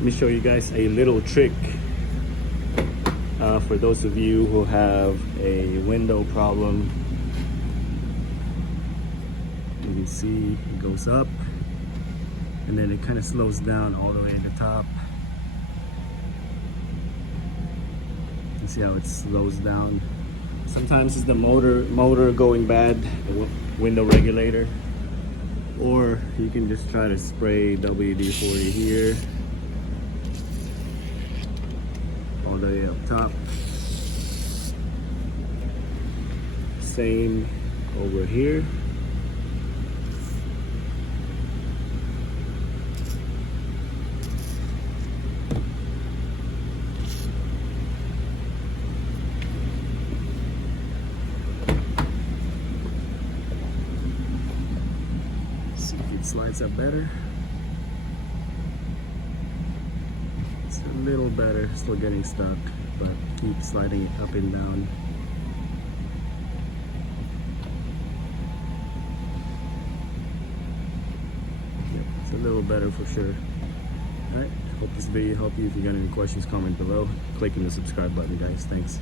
Let me show you guys a little trick for those of you who have a window problem. You can see it goes up and then it kind of slows down all the way at the top. You see how it slows down? Sometimes it's the motor going bad, the window regulator, or you can just try to spray WD-40 here all the way up top. Same over here. See if it slides up better. It's a little better, still getting stuck, but keep sliding it up and down. Yep, it's a little better for sure. Alright, hope this video helped you. If you got any questions, comment below. Click on the subscribe button, guys. Thanks.